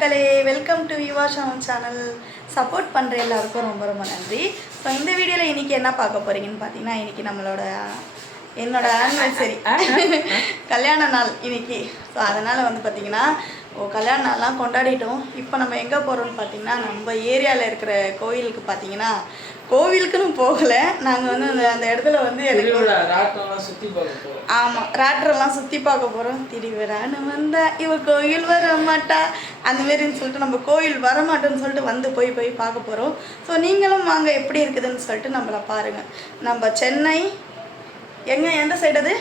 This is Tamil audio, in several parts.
மக்களே, welcome to Yuva Sham channel. Support பண்ணுற எல்லாருக்கும் ரொம்ப ரொம்ப நன்றி. ஸோ இந்த வீடியோவில் இன்றைக்கி என்ன பார்க்க போகிறீங்கன்னு பார்த்தீங்கன்னா, இன்றைக்கி என்னோட ஆனிவர்சரி கல்யாண நாள் இன்றைக்கி. ஸோ அதனால் வந்து பார்த்திங்கன்னா கல்யாண நாள்லாம் கொண்டாடிட்டோம். இப்போ நம்ம எங்கே போகிறோம்னு பார்த்திங்கன்னா, நம்ம ஏரியாவில் இருக்கிற கோவிலுக்கு பார்த்திங்கன்னா, கோவிலுக்குன்னு போகலை, நாங்கள் வந்து அந்த இடத்துல வந்து ஆமாம் ராட்டரெல்லாம் சுற்றி பார்க்க போகிறோம். திருவிழான்னு வந்தால் இவ கோயில் வர மாட்டா அந்தமாரின்னு சொல்லிட்டு நம்ம கோயில் வரமாட்டோன்னு சொல்லிட்டு வந்து போய் பார்க்க போகிறோம். ஸோ நீங்களும் வாங்க எப்படி இருக்குதுன்னு சொல்லிட்டு நம்மளை பாருங்கள். நம்ம சென்னை எந்த சைடு அது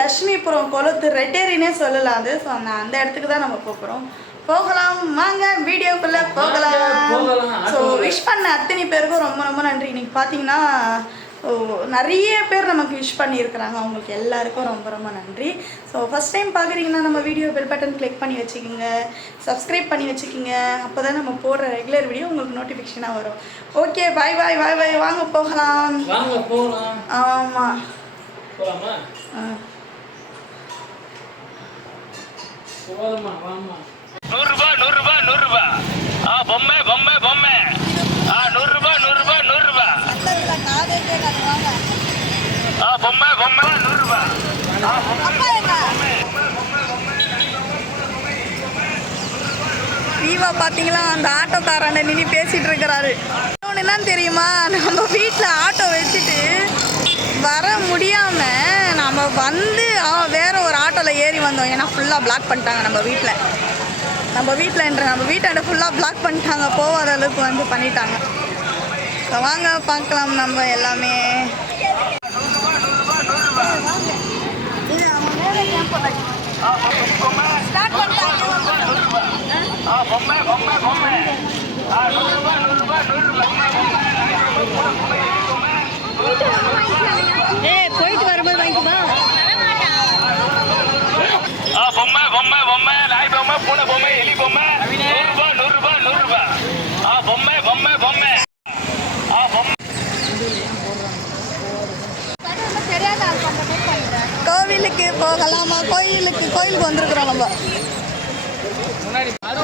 லக்ஷ்மிபுரம் கொளத்து ரெட்டேரினே சொல்லலாம் அது. ஸோ அந்த இடத்துக்கு தான் நம்ம போகலாம் வாங்க வீடியோக்குள்ளே போகலாம். ஸோ விஷ் பண்ண அத்தனை பேருக்கும் ரொம்ப ரொம்ப நன்றி. இன்றைக்கி பார்த்தீங்கன்னா நிறைய பேர் நமக்கு விஷ் பண்ணியிருக்கிறாங்க. அவங்களுக்கு எல்லாருக்கும் ரொம்ப ரொம்ப நன்றி. ஸோ ஃபஸ்ட் டைம் பார்க்குறீங்கன்னா நம்ம வீடியோ பெல் பட்டன் கிளிக் பண்ணி வச்சுக்கோங்க, சப்ஸ்கிரைப் பண்ணி வச்சுக்கோங்க. அப்போ தான் நம்ம போடுற ரெகுலர் வீடியோ உங்களுக்கு நோட்டிஃபிகேஷனாக வரும். ஓகே பாய் வாங்க போகலாம். ஆமாம் ₹100 பொம்மை பொம்மை பொம்மை ₹100 பொம்மை பொம்மை ₹100. வீவா பார்த்தீங்களா, அந்த ஆட்டோக்காரண்ட நின்று பேசிகிட்டு இருக்கிறாரு. இன்னொன்று என்னன்னு தெரியுமா, நம்ம வீட்டில் ஆட்டோ வச்சுட்டு வர முடியாமல் நம்ம வந்து வேறு ஒரு ஆட்டோவில் ஏறி வந்தோம். ஏன்னா ஃபுல்லாக பிளாக் பண்ணிட்டாங்க நம்ம வீட்டாண்ட ஃபுல்லாக பிளாக் பண்ணிட்டாங்க. போகாத அளவுக்கு வந்து பண்ணிட்டாங்க. ஸோ வாங்க பார்க்கலாம் நம்ம எல்லாமே. போயிட்டு வரும்போது வாங்கிக்குமா? பொம்மை பொம்மை பொம்மை நாய் பொம்மை பூனை பொம்மை எலி பொம்மை ₹100 பொம்மை பொம்மை பொம்மை கோவிலுக்கு போகலாமா? கோயிலுக்கு வந்திருக்கிறோம் நம்ம. முன்னாடி ₹60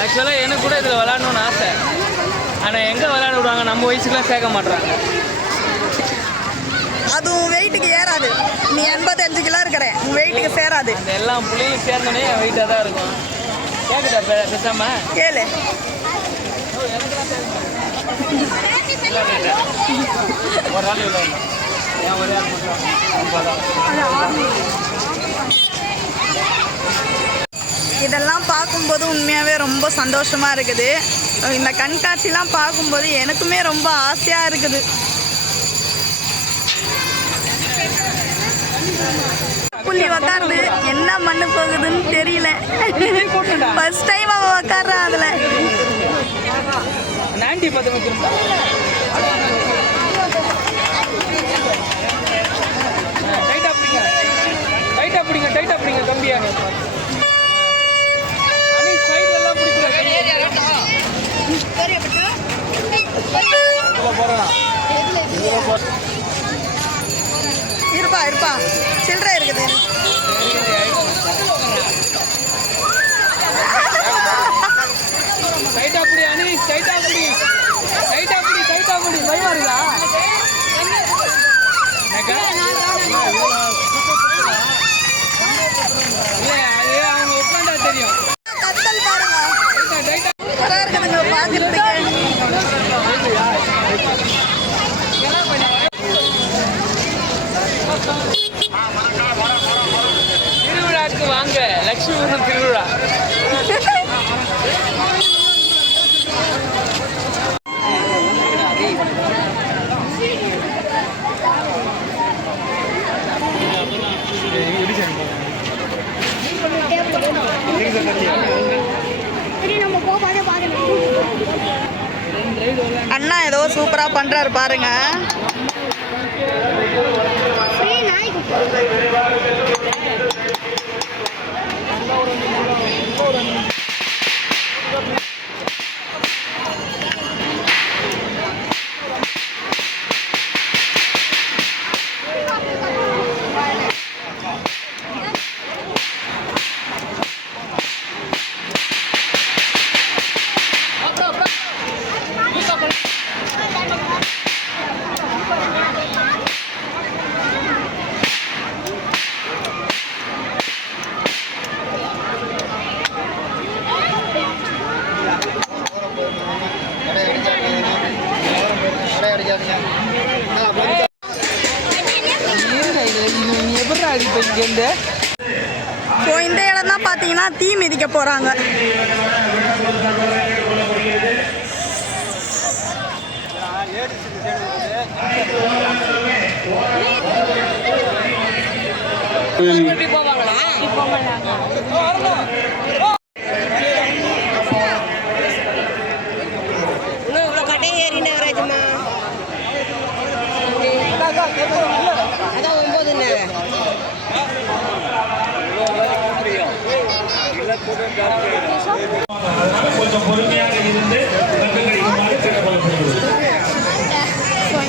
ஆக்சுவலாக எனக்கு கூட இதில் விளாடணுன்னு ஆசை. ஆனால் எங்கே விளையாட விடுவாங்க, நம்ம வயசுக்குலாம் சேர்க்க மாட்டுறாங்க. அதுவும் வெயிட்டுக்கு ஏறாது. நீ 85 கிலோ இருக்கிறேன், உன் வெயிட்டுக்கு சேராது. அந்த எல்லாம் பிள்ளைங்க சேர்ந்தோடனே வெயிட்டாக தான் இருக்கும். கேட்குதா பேசாம கேளு. ஒரு நாள் இல்லை ஏன் ஒரே இதெல்லாம் பார்க்கும்போது உண்மையாகவே ரொம்ப சந்தோஷமாக இருக்குது. இந்த கண்காட்சிலாம் பார்க்கும்போது எனக்குமே ரொம்ப ஆசையாக இருக்குது. புள்ளி உக்காருது, என்ன மண்ணு போகுதுன்னு தெரியல. ஃபர்ஸ்ட் டைம் அவன் உக்காடுறான் அதில். டைட்டா பிடிங்க கம்பியாக இருப்பா சில்லறை இருக்குது. டைட்டா பிடி அனி, டைட்டா பிடி பயமா இருக்கா? அவங்க உட்காந்தா தெரியும். கத்தல் பாருங்க, சூப்பராக இருக்குதுங்க பார்க்குறதுக்கு. சூப்பராக பண்ணுறாரு பாருங்க. ஸோ இந்த இடம் தான் பார்த்தீங்கன்னா தீ மிதிக்க போகிறாங்க.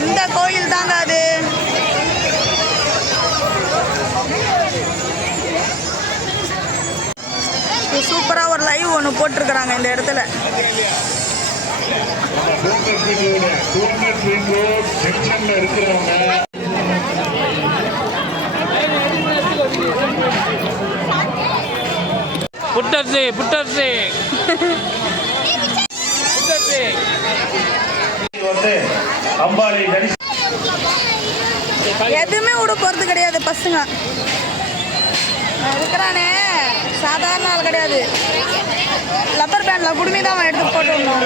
இந்த கோயில் தாங்க அது. சூப்பராக ஒரு லைவ் ஒன்று போட்டிருக்கிறாங்க இந்த இடத்துல. புட்டர்சி புட்டர்சி எதுவுமே விட போகிறது கிடையாது பசங்க. இருக்கிறானே சாதாரண ஆள் கிடையாது. லப்பர் பேண்டில் குடுமி தான் அவன் எடுத்து போட்டு வந்தோம்.